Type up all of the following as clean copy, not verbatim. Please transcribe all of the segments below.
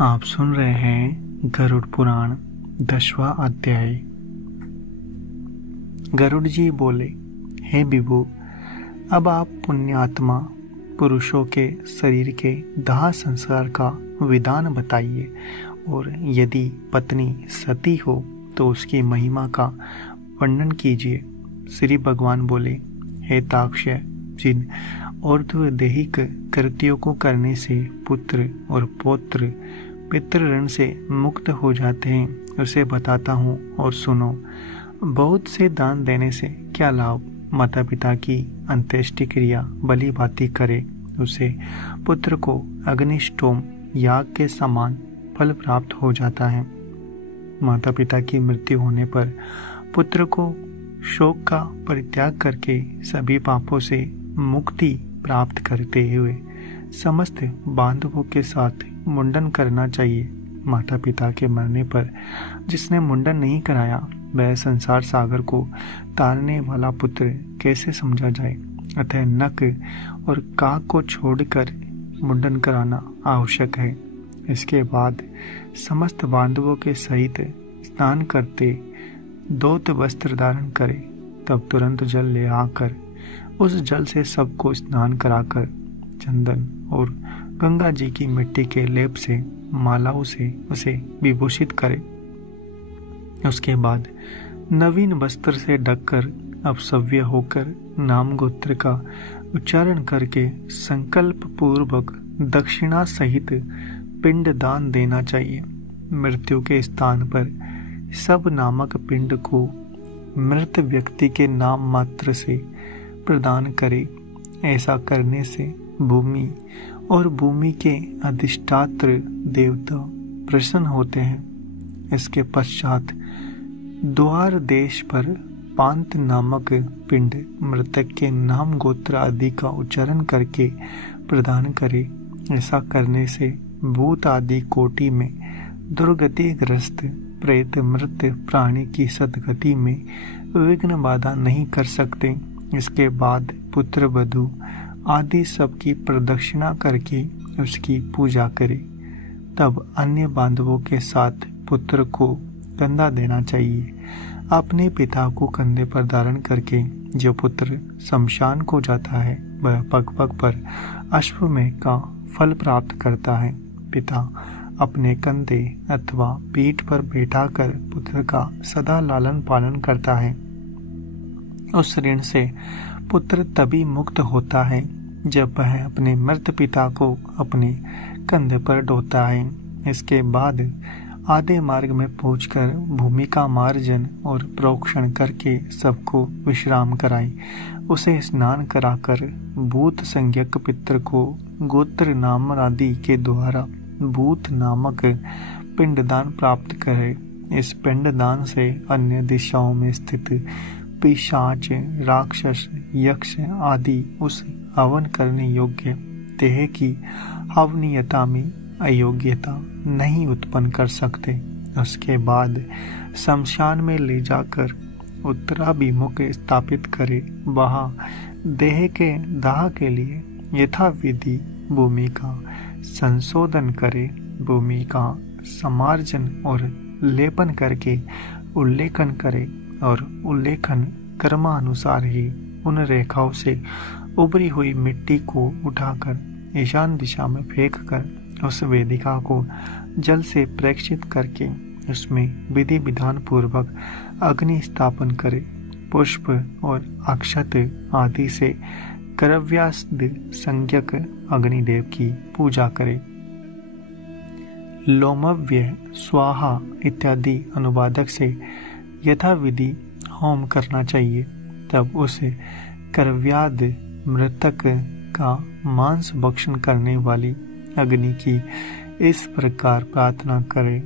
आप सुन रहे हैं गरुड़ पुराण 10वां अध्याय। गरुड़ जी बोले, हे विभु, अब आप पुण्यात्मा पुरुषों के शरीर के दाह संस्कार का विधान बताइए, और यदि पत्नी सती हो तो उसकी महिमा का वर्णन कीजिए। श्री भगवान बोले, हे ताक्ष्य, जिन और्ध्वदेहिक कृत्यों को करने से पुत्र और पौत्र पितृ ऋण से मुक्त हो जाते हैं, उसे बताता हूँ और सुनो। बहुत से दान देने से क्या लाभ? माता पिता की अंत्येष्टि क्रिया भली भांति करे, उसे पुत्र को अग्निष्टोम याग के समान फल प्राप्त हो जाता है। माता पिता की मृत्यु होने पर पुत्र को शोक का परित्याग करके सभी पापों से मुक्ति प्राप्त करते हुए समस्त बांधवों के साथ मुंडन करना चाहिए। माता पिता के मरने पर जिसने मुंडन नहीं कराया, वह संसार सागर को तारने वाला पुत्र कैसे समझा जाए? अतः नक और काक को छोड़कर मुंडन कराना आवश्यक है। इसके बाद समस्त बांधवों के सहित स्नान करते धोत वस्त्र धारण करे, तब तुरंत जल ले आकर उस जल से सबको स्नान कराकर चंदन और गंगा जी की मिट्टी के लेप से मालाओं से उसे विभूषित करे। उसके बाद नवीन वस्त्र से ढककर अपसव्य होकर नाम गोत्र का उच्चारण करके संकल्प पूर्वक दक्षिणा सहित पिंड दान देना चाहिए। मृत्यु के स्थान पर सब नामक पिंड को मृत व्यक्ति के नाम मात्र से प्रदान करे। ऐसा करने से भूमि और भूमि के अधिष्ठात्र देवता प्रसन्न होते हैं। इसके पश्चात द्वार देश पर पांत नामक पिंड मृतक के नाम गोत्र आदि का उच्चारण करके प्रदान करे। ऐसा करने से भूत आदि कोटि में दुर्गति ग्रस्त प्रेत मृत प्राणी की सदगति में विघ्न बाधा नहीं कर सकते। इसके बाद पुत्र वधु आदि सबकी प्रदक्षिणा करके उसकी पूजा करे। तब अन्य बांधवों के साथ पुत्र को कंधा देना चाहिए। अपने पिता को कंधे पर धारण करके जो पुत्र शमशान को जाता है, वह पग पग पर अश्वमेध का फल प्राप्त करता है। पिता अपने कंधे अथवा पीठ पर बैठाकर पुत्र का सदा लालन पालन करता है। उस ऋण से पुत्र तभी मुक्त होता है जब वह अपने मृत पिता को अपने कंधे पर ढोता है। इसके बाद आधे मार्ग में पहुंचकर भूमि का मार्जन और प्रोक्षण करके सबको विश्राम कराई। उसे स्नान कराकर भूत संज्ञक पितर को गोत्र नाम आदि के द्वारा भूत नामक पिंडदान प्राप्त करे। इस पिंडदान से अन्य दिशाओं में स्थित पिशाच, राक्षस, यक्ष आदि उस हवन करने योग्य देह की हवनीयता में अयोग्यता नहीं उत्पन्न कर सकते। उसके बाद शमशान में ले जाकर उत्तराभिमुख स्थापित करे। वहाँ देह के दाह के लिए यथाविधि भूमि का संशोधन करे। भूमि का समार्जन और लेपन करके उल्लेखन करे, और उल्लेखन कर्मानुसार ही उन रेखाओं से उभरी हुई मिट्टी को उठाकर ईशान दिशा में फेंक कर उस वेदिका को जल से प्रेक्षित करके उसमें विधि विधान पूर्वक अग्नि स्थापन करे। पुष्प और अक्षत आदि से करव्यास्द संज्ञक अग्निदेव की पूजा करे। लोमव्य, स्वाहा इत्यादि अनुवादक से यथाविधि होम करना चाहिए। तब उसे करव्याद मृतक का मांस भक्षण करने वाली अग्नि की इस प्रकार प्रार्थना करे,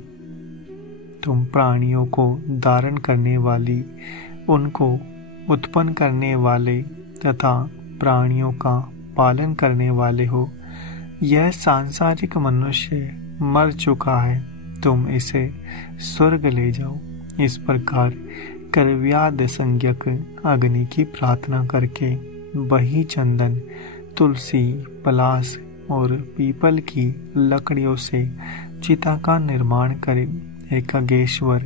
तुम प्राणियों को धारण करने वाली, उनको उत्पन्न करने वाले तथा प्राणियों का पालन करने वाले हो। यह सांसारिक मनुष्य मर चुका है, तुम इसे स्वर्ग ले जाओ। इस प्रकार करव्याद संज्ञक अग्नि की प्रार्थना करके वही चंदन, तुलसी, पलाश और पीपल की लकड़ियों से चिता का निर्माण करे। हे खगेश्वर,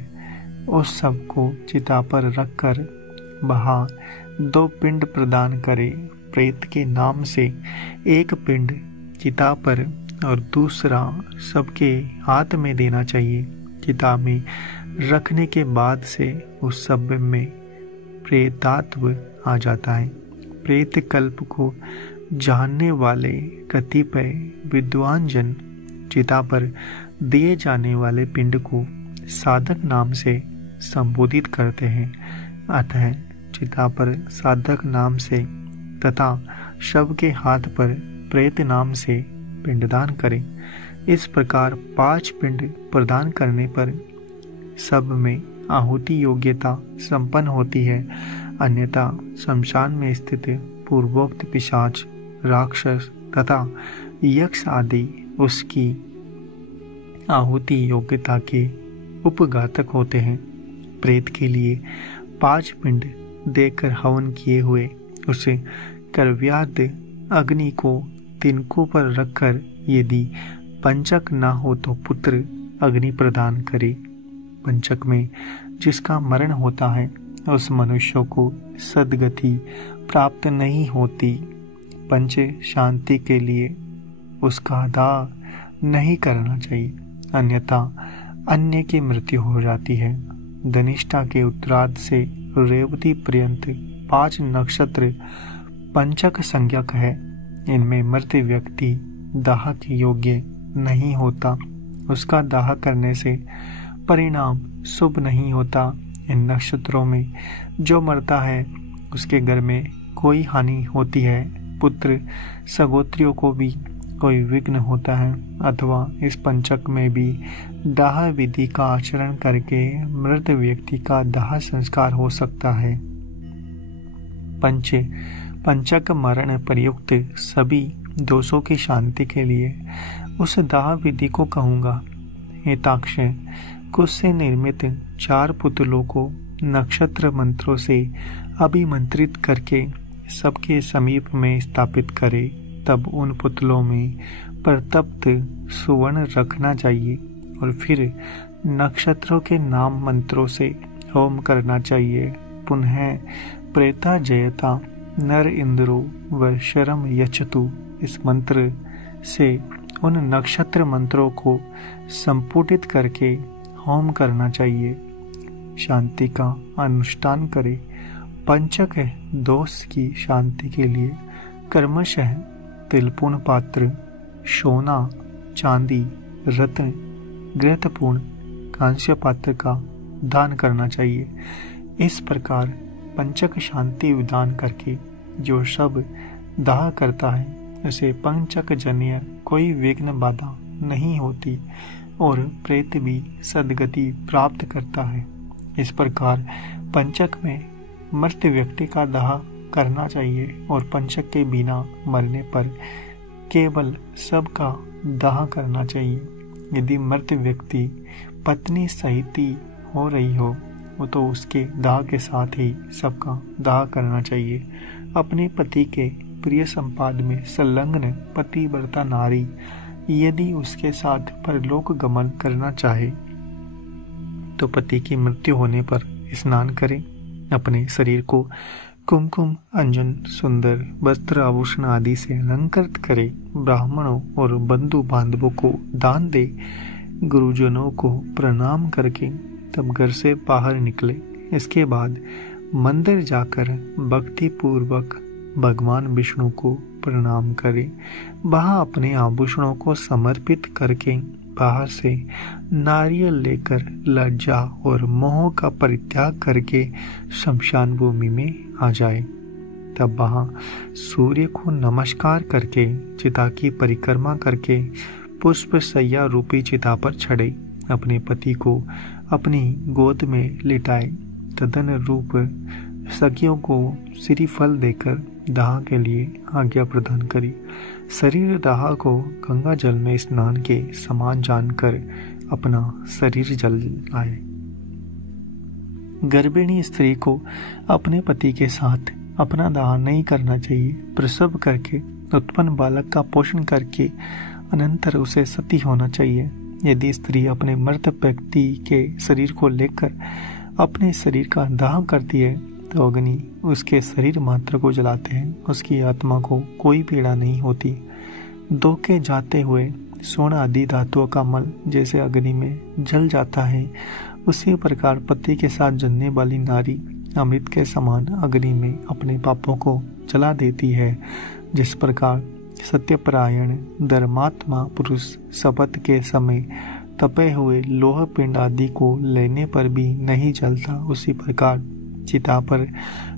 उस सब को चिता पर रखकर वहां 2 पिंड प्रदान करे। प्रेत के नाम से एक पिंड चिता पर और दूसरा सबके हाथ में देना चाहिए। चिता में रखने के बाद से उस सब में प्रेतात्व आ जाता है। प्रेत कल्प को जानने वाले कतिपय विद्वान जन चिता पर दिए जाने वाले पिंड को साधक नाम से संबोधित करते हैं। अतः चिता पर साधक नाम से तथा शव के हाथ पर प्रेत नाम से पिंडदान करें। इस प्रकार 5 पिंड प्रदान करने पर सब में आहुति योग्यता संपन्न होती है। अन्यथा शमशान में स्थित पूर्वोक्त पिशाच, राक्षस तथा यक्ष आदि उसकी आहुति योग्यता के उपघातक होते हैं। प्रेत के लिए 5 पिंड देकर हवन किए हुए उसे कर्व्याद अग्नि को तिनकों पर रखकर यदि पंचक न हो तो पुत्र अग्नि प्रदान करे। पंचक में जिसका मरण होता है उस मनुष्य को सद्गति प्राप्त नहीं होती। पंच शांति के लिए उसका दाह नहीं करना चाहिए, अन्यथा अन्य की मृत्यु हो जाती है। धनिष्ठा के उत्तरार्ध से रेवती पर्यंत 5 नक्षत्र पंचक संज्ञक है। इनमें मृत व्यक्ति दाह के योग्य नहीं होता। उसका दाह करने से परिणाम शुभ नहीं होता। इन नक्षत्रों में जो मरता है उसके घर में कोई हानि होती है। पुत्र सगोत्रियों को भी कोई विघ्न होता है, अथवा इस पंचक में भी दाह विधि का आचरण करके मृत व्यक्ति का दाह संस्कार हो सकता है। पंचक मरण प्रयुक्त सभी दोषों की शांति के लिए उस दाह विधि को कहूँगा। हेताक्ष, कुश से निर्मित 4 पुतलों को नक्षत्र मंत्रों से अभिमंत्रित करके सबके समीप में स्थापित करे। तब उन पुतलों में प्रतप्त सुवर्ण रखना चाहिए और फिर नक्षत्रों के नाम मंत्रों से होम करना चाहिए। पुनः प्रेता जयता नर इंद्रो व शरम यचतु इस मंत्र से उन नक्षत्र मंत्रों को संपुटित करके होम करना चाहिए। शांति का अनुष्ठान करे। पंचक दोष की शांति के लिए कर्मशः तिलपूर्ण पात्र, सोना, चांदी, रत्न, घृतपूर्ण कांस्य पात्र का दान करना चाहिए। इस प्रकार पंचक शांति विधान करके जो सब दाह करता है उसे पंचक जन्य कोई विघ्न बाधा नहीं होती और प्रेत भी सद्गति प्राप्त करता है। इस प्रकार पंचक में मृत व्यक्ति का दाह करना चाहिए और पंचक के बिना मरने पर केवल सबका दाह करना चाहिए। यदि मृत व्यक्ति पत्नी सहित हो रही हो तो उसके दाह के साथ ही सबका दाह करना चाहिए। अपने पति के प्रिय संपाद में संलग्न पतिव्रता नारी यदि उसके साथ परलोक गमन करना चाहे तो पति की मृत्यु होने पर स्नान करे। अपने शरीर को कुमकुम, अंजन, सुंदर वस्त्र, आभूषण आदि से अलंकृत करे। ब्राह्मणों और बंधु बांधवों को दान दे। गुरुजनों को प्रणाम करके तब घर से बाहर निकले। इसके बाद मंदिर जाकर भक्ति पूर्वक भगवान विष्णु को प्रणाम करे। वहां अपने आभूषणों को समर्पित करके बाहर से नारियल लेकर लज्जा और मोह का परित्याग करके शमशान भूमि में आ जाए। तब वहां सूर्य को नमस्कार करके चिता की परिक्रमा करके पुष्प सैया रूपी चिता पर चढ़े। अपने पति को अपनी गोद में लिटाए। तदन रूप सखियों को श्रीफल देकर दाह के लिए आज्ञा प्रदान करी। शरीर दाह को गंगा जल में स्नान के समान जानकर अपना शरीर जल आए। गर्भिणी स्त्री को अपने पति के साथ अपना दाह नहीं करना चाहिए। प्रसव करके उत्पन्न बालक का पोषण करके अनंतर उसे सती होना चाहिए। यदि स्त्री अपने मृत व्यक्ति के शरीर को लेकर अपने शरीर का दाह करती है तो अग्नि उसके शरीर मात्र को जलाते हैं, उसकी आत्मा को कोई पीड़ा नहीं होती। दो के जाते हुए सोना आदि धातुओं का मल जैसे अग्नि में जल जाता है, उसी प्रकार पति के साथ जलने वाली नारी अमृत के समान अग्नि में अपने पापों को जला देती है। जिस प्रकार सत्यपरायण धर्मात्मा पुरुष शपथ के समय तपे हुए लोह पिंड आदि को लेने पर भी नहीं जलता, उसी प्रकार चिता पर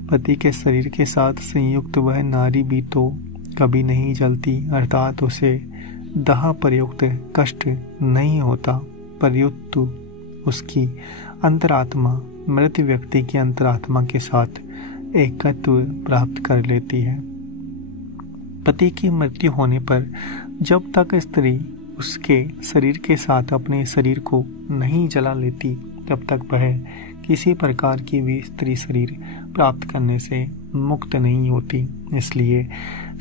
पति के शरीर के साथ संयुक्त वह नारी भी तो कभी नहीं जलती, अर्थात उसे दाह प्रयुक्त कष्ट नहीं होता, प्रयुक्त उसकी अंतरात्मा मृत व्यक्ति की अंतरात्मा के साथ एकत्व प्राप्त कर लेती है। पति की मृत्यु होने पर जब तक स्त्री उसके शरीर के साथ अपने शरीर को नहीं जला लेती तब तक वह किसी प्रकार की भी स्त्री शरीर प्राप्त करने से मुक्त नहीं होती। इसलिए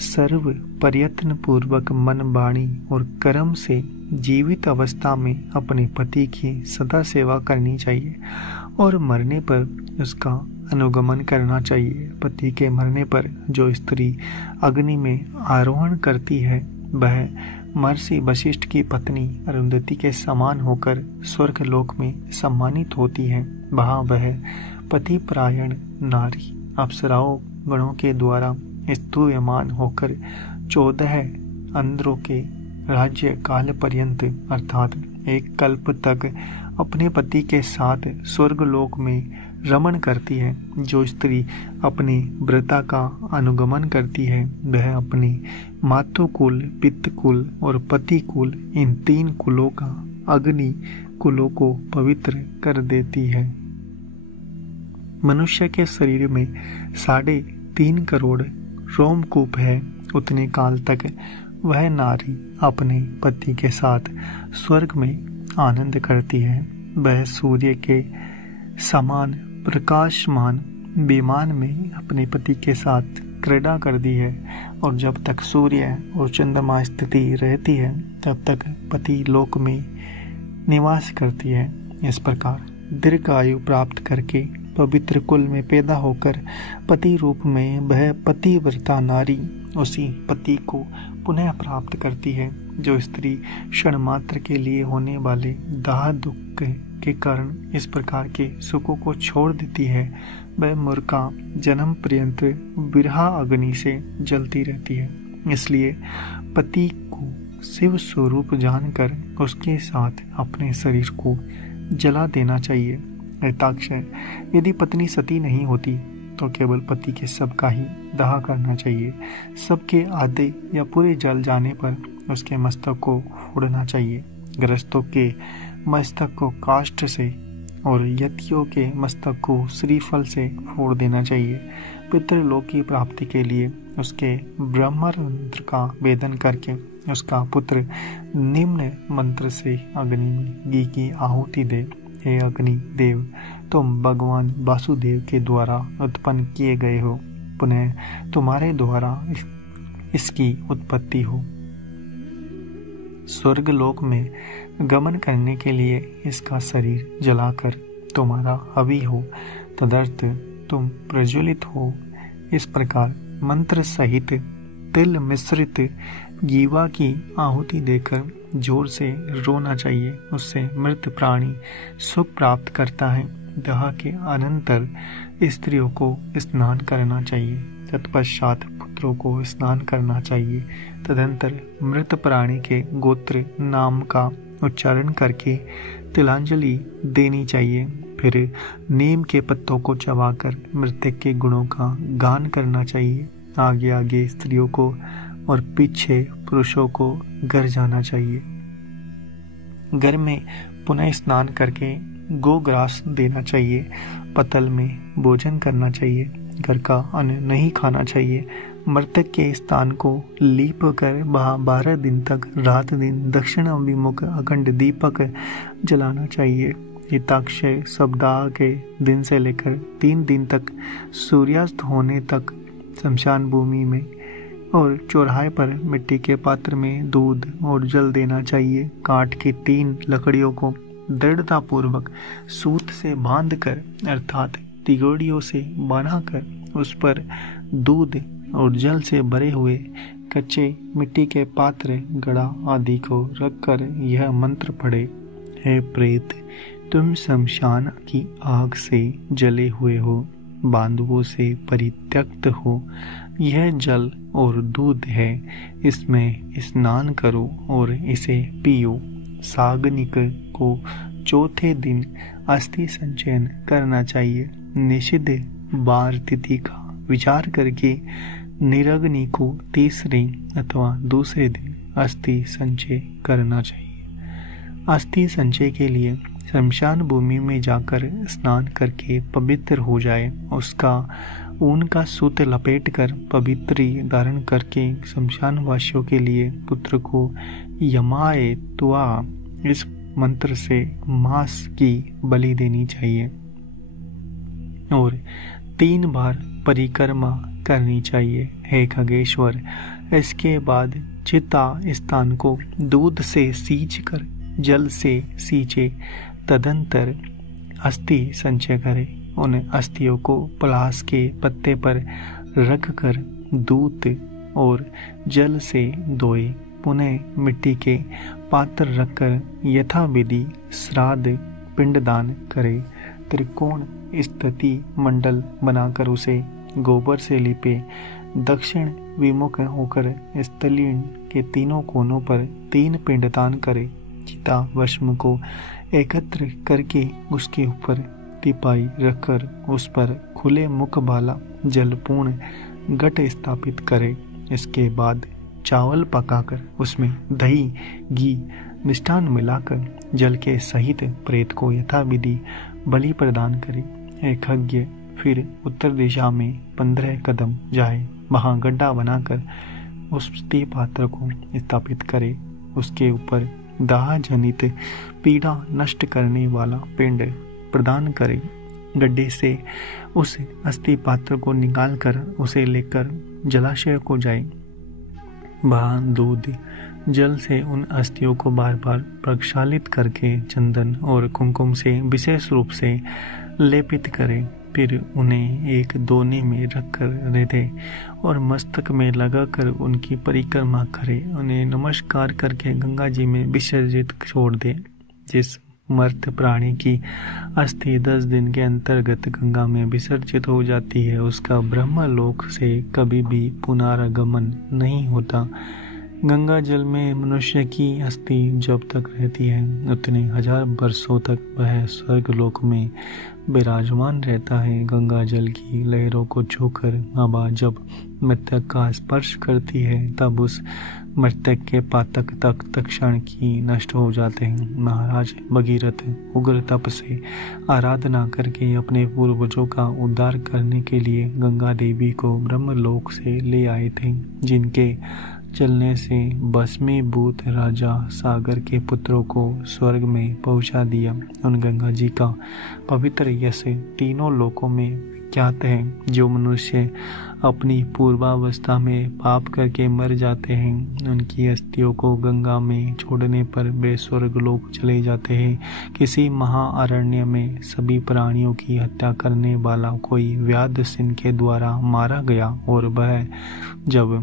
सर्व प्रयत्न पूर्वक मन, वाणी और कर्म से जीवित अवस्था में अपने पति की सदा सेवा करनी चाहिए और मरने पर उसका अनुगमन करना चाहिए। पति के मरने पर जो स्त्री अग्नि में आरोहण करती है वह महर्षि वशिष्ठ की पत्नी अरुंधति के समान होकर स्वर्ग लोक में सम्मानित होती है। वहाँ वह पति परायण नारी अप्सराओं गणों के द्वारा स्तूयमान होकर 14 अंध्रों के राज्य काल पर्यंत अर्थात एक कल्प तक अपने पति के साथ स्वर्ग लोक में रमण करती है। जो स्त्री अपने व्रता का अनुगमन करती है वह अपने मातृकुल, पितृकुल और पतिकुल इन 3 कुलों का अग्नि कुलों को पवित्र कर देती है। मनुष्य के शरीर में 3.5 करोड़ रोमकूप है। उतने काल तक वह नारी अपने पति के साथ स्वर्ग में आनंद करती है। वह सूर्य के समान प्रकाशमान विमान में अपने पति के साथ क्रीड़ा करती है और जब तक सूर्य और चंद्रमा स्थिति रहती है तब तक पति लोक में निवास करती है। इस प्रकार दीर्घ आयु प्राप्त करके पवित्र कुल में पैदा होकर पति रूप में वह पतिव्रता नारी उसी पति को पुनः प्राप्त करती है। जो स्त्री क्षण मात्र के लिए होने वाले दाह दुख के कारण इस प्रकार के सुखों को छोड़ देती है वह मूर्खा जन्म पर्यंत विरहा अग्नि से जलती रहती है। इसलिए पति को शिव स्वरूप जानकर उसके साथ अपने शरीर को जला देना चाहिए। यथाक्षय यदि पत्नी सती नहीं होती तो केवल पति के शव का ही दाह करना चाहिए। सबके आधे या पूरे जल जाने पर उसके मस्तक को फोड़ना चाहिए। गृहस्थों के मस्तक को काष्ठ से और यतियों के मस्तक को श्रीफल से फोड़ देना चाहिए। पितृलोक की प्राप्ति के लिए उसके ब्रह्मरंध्र का वेदन करके उसका पुत्र निम्न मंत्र से अग्नि में घी की आहुति दे। हे अग्नि देव, तुम भगवान वासुदेव के द्वारा उत्पन्न किए गए हो, पुनः तुम्हारे द्वारा इसकी उत्पत्ति हो। स्वर्ग लोक में गमन करने के लिए इसका शरीर जलाकर तुम्हारा हवि हो, तदर्थ तुम प्रज्वलित हो। इस प्रकार मंत्र सहित तिल मिश्रित जीवा की आहुति देकर जोर से रोना चाहिए। उससे मृत प्राणी सुख प्राप्त करता है। दाह के अनंतर स्त्रियों को स्नान करना चाहिए, तत्पश्चात पुत्रों को स्नान करना चाहिए। तदंतर मृत प्राणी के गोत्र नाम का उच्चारण करके तिलांजलि देनी चाहिए। फिर नीम के पत्तों को चबाकर मृतक के गुणों का गान करना चाहिए। आगे आगे स्त्रियों को और पीछे पुरुषों को घर जाना चाहिए। घर में पुनः स्नान करके गोग्रास देना चाहिए। पतल में भोजन करना चाहिए। घर का अन्न नहीं खाना चाहिए। मृतक के स्थान को लीप कर 12 दिन तक रात दिन दक्षिण अभिमुख अखंड दीपक जलाना चाहिए। हिताक्षय सप्ताह के दिन से लेकर 3 दिन तक सूर्यास्त होने तक शमशान भूमि में और चौराहे पर मिट्टी के पात्र में दूध और जल देना चाहिए। काठ की 3 लकड़ियों को दृढ़तापूर्वक सूत से बांधकर अर्थात तिगोड़ियों से बनाकर उस पर दूध और जल से भरे हुए कच्चे मिट्टी के पात्र, घड़ा आदि को रखकर यह मंत्र पढ़े। हे प्रेत, तुम शमशान की आग से जले हुए हो, बांधवों से परित्यक्त हो। यह जल और दूध है, इसमें स्नान करो और इसे पियो। सागनिक को चौथे दिन अस्थि संचयन करना चाहिए। निषिद्ध बार तिथि का विचार करके निरग्नि को तीसरे अथवा दूसरे दिन अस्थि संचय करना चाहिए। अस्थि संचय के लिए शमशान भूमि में जाकर स्नान करके पवित्र हो जाए। उसका ऊन का सूत लपेटकर पवित्री धारण करके शमशान वासियों के लिए पुत्र को यमाए तुआ इस मंत्र से मांस की बलि देनी चाहिए और 3 बार परिक्रमा करनी चाहिए। हे खगेश्वर, इसके बाद चिता स्थान को दूध से सींच कर जल से सींचे, तदंतर अस्थि संचय करे। उन अस्थियों को पलास के पत्ते पर रखकर दूध और जल से धोए। पुनः मिट्टी के पात्र रखकर यथाविधि श्राद्ध पिंडदान करे। त्रिकोण स्थिति मंडल बनाकर उसे गोबर से लिपे। दक्षिण विमुख होकर स्थलीन के 3 कोनों पर 3 पिंडदान करे। चिता भस्म को एकत्र करके उसके ऊपर टिपाई रखकर उस पर खुले मुख वाला जलपूर्ण घट स्थापित करे। इसके बाद चावल पकाकर उसमें दही, घी, मिष्ठान मिलाकर जल के सहित प्रेत को यथाविधि बलि प्रदान करे। एक यज्ञ फिर उत्तर दिशा में 15 कदम जाए, वहां गड्ढा बनाकर उस पात्र को स्थापित करे। उसके ऊपर दाह जनित पीड़ा नष्ट करने वाला पिंड प्रदान करे। गड्ढे से उस अस्थि पात्र को निकालकर उसे लेकर जलाशय को जाए। वहाँ दूध जल से उन अस्थियों को बार बार प्रक्षालित करके चंदन और कुमकुम से विशेष रूप से लेपित करे। फिर उन्हें एक दोने में रखकर हृदय और मस्तक में लगाकर उनकी परिक्रमा करे। उन्हें नमस्कार करके गंगा जी में विसर्जित छोड़ दे। जिस मर्त प्राणी की अस्थि 10 दिन के अंतर्गत गंगा में विसर्जित हो जाती है, उसका ब्रह्मलोक से कभी भी पुनरागमन नहीं होता। गंगा जल में मनुष्य की अस्थि जब तक रहती है, उतने 1000 वर्षों तक वह स्वर्गलोक में विराजमान रहता है। गंगा जल की लहरों को छूकर हवा जब मृतक का स्पर्श करती है, तब उस मृतक के पातक तक तत्क्षण की नष्ट हो जाते हैं। महाराज भगीरथ उग्र तप से आराधना करके अपने पूर्वजों का उद्धार करने के लिए गंगा देवी को ब्रह्मलोक से ले आए थे, जिनके चलने से भस्मीभूत राजा सागर के पुत्रों को स्वर्ग में पहुंचा दिया। उन गंगा जी का पवित्र यश 3 लोकों में विख्यात है। जो मनुष्य अपनी पूर्वावस्था में पाप करके मर जाते हैं, उनकी अस्थियों को गंगा में छोड़ने पर वे स्वर्गलोक चले जाते हैं। किसी महाअरण्य में सभी प्राणियों की हत्या करने वाला कोई व्याध सिंह के द्वारा मारा गया और वह जब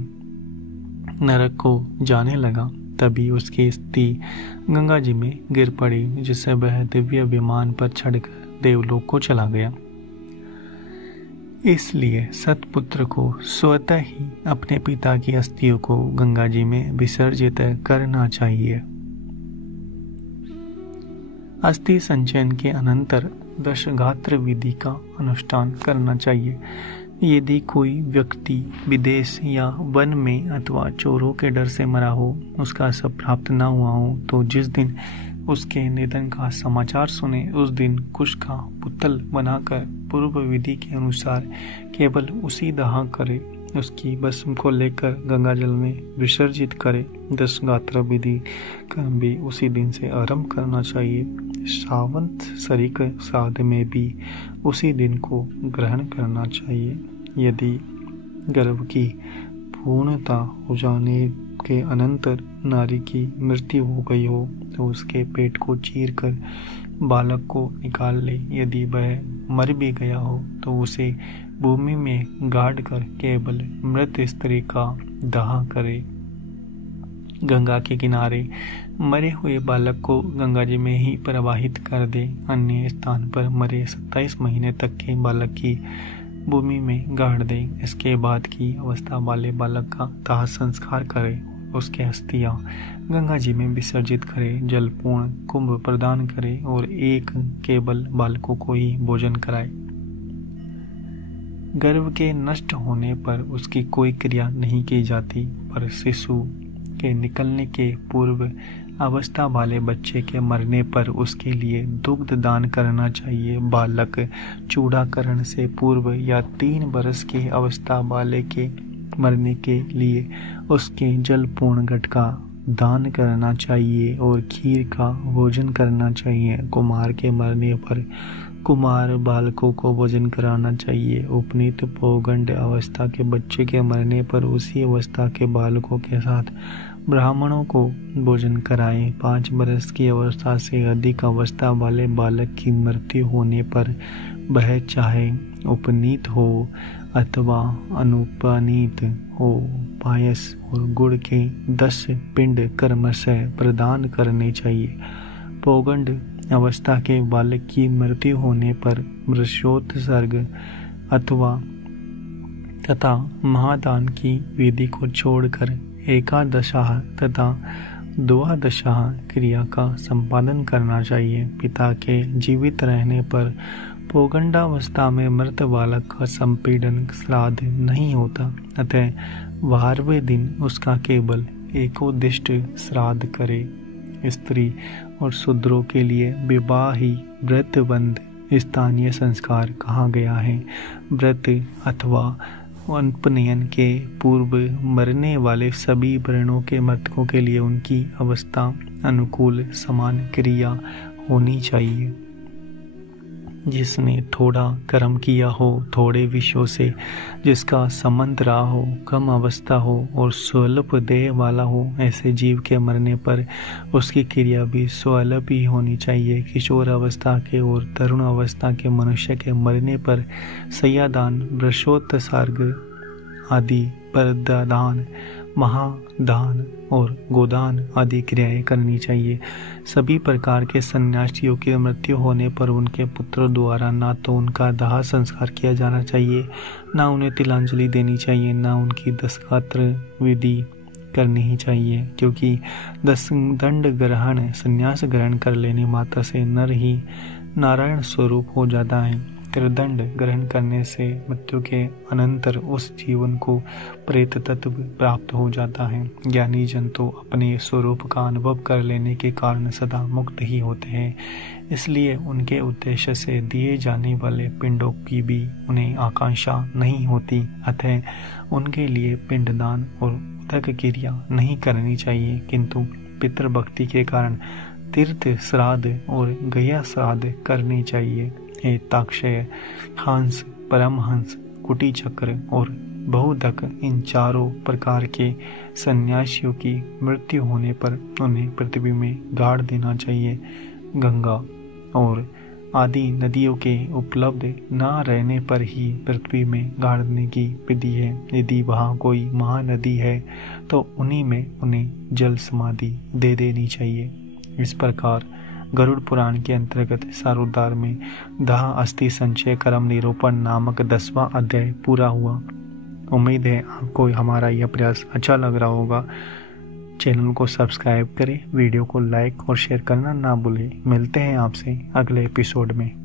नरक को जाने लगा, तभी उसकी अस्थि गंगा जी में गिर पड़ी, जिससे वह दिव्य विमान पर चढ़कर देवलोक को चला गया। इसलिए सतपुत्र को स्वतः ही अपने पिता की अस्थियों को गंगा जी में विसर्जित करना चाहिए। अस्थि संचयन के अनंतर दशगात्र विधि का अनुष्ठान करना चाहिए। यदि कोई व्यक्ति विदेश या वन में अथवा चोरों के डर से मरा हो, उसका शव प्राप्त न हुआ हो, तो जिस दिन उसके निधन का समाचार सुने, उस दिन कुश का पुतल बनाकर पूर्व विधि के अनुसार केवल उसी दाह करे। उसकी भस्म को लेकर गंगा जल में विसर्जित करे। 10 गात्र विधि कर्म भी उसी दिन से आरंभ करना चाहिए। सावंत सरिक श्राद्ध में भी उसी दिन को ग्रहण करना चाहिए। यदि गर्भ की पूर्णता हो जाने के अनंतर नारी की मृत्यु हो गई हो तो उसके पेट को चीरकर बालक को निकाल ले। यदि वह मर भी गया हो तो उसे भूमि में गाड़ कर केवल मृत स्त्री का दाह करे। गंगा के किनारे मरे हुए बालक को गंगा जी में ही प्रवाहित कर दे। अन्य स्थान पर मरे 27 महीने तक के बालक की भूमि में गाड़ दे। इसके बाद की अवस्था वाले बालक का दाह संस्कार करे। उसके अस्थियां गंगा जी में विसर्जित करे। जलपूर्ण कुंभ प्रदान करे और एक केवल बालकों को ही भोजन कराए। गर्भ के नष्ट होने पर उसकी कोई क्रिया नहीं की जाती, पर शिशु के निकलने के पूर्व अवस्था वाले बच्चे के मरने पर उसके लिए दुग्ध दान करना चाहिए। बालक चूड़ाकरण से पूर्व या 3 वर्ष की अवस्था वाले के मरने के लिए उसके जलपूर्ण घट का दान करना चाहिए और खीर का भोजन करना चाहिए। कुमार के मरने पर कुमार बालकों को भोजन कराना चाहिए। उपनीत पौगंड अवस्था के बच्चे के मरने पर उसी अवस्था के बालकों के साथ ब्राह्मणों को भोजन कराएं। 5 वर्ष की अवस्था से अधिक अवस्था वाले बालक की मृत्यु होने पर वह चाहे उपनीत हो अथवा अनुपनीत हो, पायस और गुड़ के 10 पिंड क्रमशः प्रदान करने चाहिए। पौगंड अवस्था के बालक की मृत्यु होने पर मृषोत्सर्ग अथवा तथा महादान की विधि को छोड़कर एकादशाह तथा द्वादशाह क्रिया का संपादन करना चाहिए। पिता के जीवित रहने पर पौगंडावस्था में मृत बालक का संपीड़न श्राद्ध नहीं होता, अतः 12वें दिन उसका केवल एकोदिष्ट श्राद्ध करे। स्त्री और शूद्रों के लिए विवाह ही व्रतबंध स्थानीय संस्कार कहा गया है। व्रत अथवा उपनयन के पूर्व मरने वाले सभी वर्णों के मृतकों के लिए उनकी अवस्था अनुकूल समान क्रिया होनी चाहिए। जिसने थोड़ा कर्म किया हो, थोड़े विषयों से जिसका संबंध रहा हो, कम अवस्था हो और स्वल्प देह वाला हो, ऐसे जीव के मरने पर उसकी क्रिया भी स्वल्प ही होनी चाहिए। किशोर अवस्था के और तरुण अवस्था के मनुष्य के मरने पर सय्यादान, वृषोत्सर्ग आदि परदान, महादान और गोदान आदि क्रियाएं करनी चाहिए। सभी प्रकार के सन्यासियों की मृत्यु होने पर उनके पुत्रों द्वारा ना तो उनका दाह संस्कार किया जाना चाहिए, ना उन्हें तिलांजलि देनी चाहिए, ना उनकी दशगात्र विधि करनी ही चाहिए, क्योंकि दंड ग्रहण संन्यास ग्रहण कर लेने मात्र से नर ही नारायण स्वरूप हो जाता है। त्रिदंड ग्रहण करने से मृत्यु के अनंतर उस जीवन को प्रेत तत्व प्राप्त हो जाता है। ज्ञानी जन तो अपने स्वरूप का अनुभव कर लेने के कारण सदा मुक्त ही होते हैं, इसलिए उनके उद्देश्य से दिए जाने वाले पिंडों की भी उन्हें आकांक्षा नहीं होती, अतः उनके लिए पिंडदान और उदक क्रिया नहीं करनी चाहिए। किंतु पितृभक्ति के कारण तीर्थ श्राद्ध और गया श्राद्ध करनी चाहिए। ताक्षय, हंस, परमहंस, कुटी चक्र और बहुदक इन चारों प्रकार के सन्यासियों की मृत्यु होने पर उन्हें पृथ्वी में गाड़ देना चाहिए। गंगा और आदि नदियों के उपलब्ध न रहने पर ही पृथ्वी में गाड़ने की विधि है। यदि वहाँ कोई महानदी है तो उन्हीं में उन्हें जल समाधि दे देनी चाहिए। इस प्रकार गरुड़ पुराण के अंतर्गत सारोद्धार में दाह अस्थि संचय कर्म निरूपण नामक 10वां अध्याय पूरा हुआ। उम्मीद है आपको हमारा यह प्रयास अच्छा लग रहा होगा। चैनल को सब्सक्राइब करें, वीडियो को लाइक और शेयर करना ना भूलें। मिलते हैं आपसे अगले एपिसोड में।